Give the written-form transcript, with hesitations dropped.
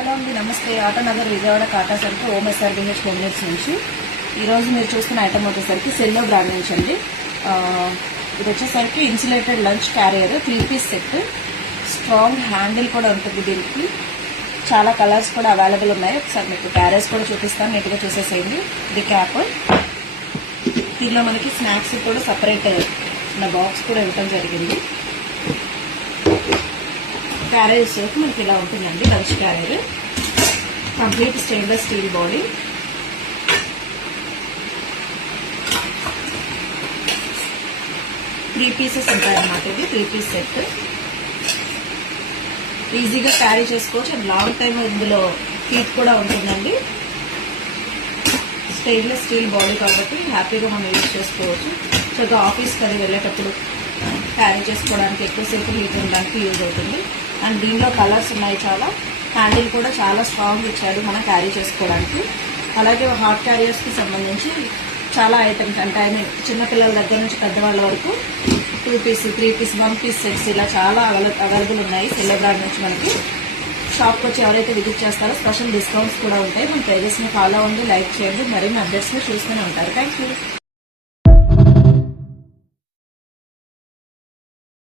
Hello అండి, నమస్తే. ఆటోనగర్ విజయవాడ కాటా circle OMSRBH home needs నుంచి ఈరోజు మీరు చూస్తున్న ఐటమ్ వచ్చేసరికి సెల్లో బ్రాండ్ నుంచి అండి. ఇది వచ్చేసరికి insulated lunch carrier 3 piece set. Strong handle కూడా ఉంటుంది. దీనికి చాలా కలర్స్ కూడా అవైలబుల్ ఉన్నాయి. ఒకసారి మీకు క్యారియర్స్ కూడా చూపిస్తాను, నీట్గా చూసేసేయండి. ఇది క్యాప్. దీనిలో మనకి స్నాక్స్ కూడా సపరేట్ ఉన్న బాక్స్ కూడా ఇవ్వడం జరిగింది. క్యారియర్స్ మనకి ఇలా ఉంటుందండి. Lunch carrier complete stainless steel body. Three pieces ఉంటాయన్నమాట. ఇది 3 పీస్ సెట్. ఈజీగా క్యారీ చేసుకోవచ్చు అండ్ లాంగ్ టైమ్ ఇందులో హీట్ కూడా ఉంటుందండి. స్టెయిన్లెస్ స్టీల్ బాడీ కాబట్టి హ్యాపీగా మనం యూజ్ చేసుకోవచ్చు. చక్కగా ఆఫీస్కి అది వెళ్ళేటప్పుడు క్యారీ చేసుకోవడానికి ఎక్కువసేపు హీట్ ఉండడానికి యూజ్ అవుతుంది. అండ్ దీనిలో కలర్స్ ఉన్నాయి చాలా. హ్యాండిల్ కూడా చాలా స్ట్రాంగ్ ఇచ్చాడు మనం క్యారీ చేసుకోవడానికి. అలాగే హాట్ క్యారియర్స్కి సంబంధించి చాలా ఐటమ్స్ అంటే చిన్నపిల్లల దగ్గర నుంచి పెద్దవాళ్ళ వరకు 2 పీస్ 3 పీస్ 1 పీస్ సెట్స్ ఇలా చాలా అవైలబుల్ ఉన్నాయి. సెల్లో బ్రాండ్ నుంచి మనకి షాప్కి వచ్చి ఎవరైతే విజిట్ చేస్తారో స్పెషల్ డిస్కౌంట్స్ కూడా ఉంటాయి. మన పేజెస్ని ఫాలో అవ్వండి, లైక్ చేయండి, మరిన్ని అప్డేట్స్ని చూస్తూనే ఉంటారు. Thank you.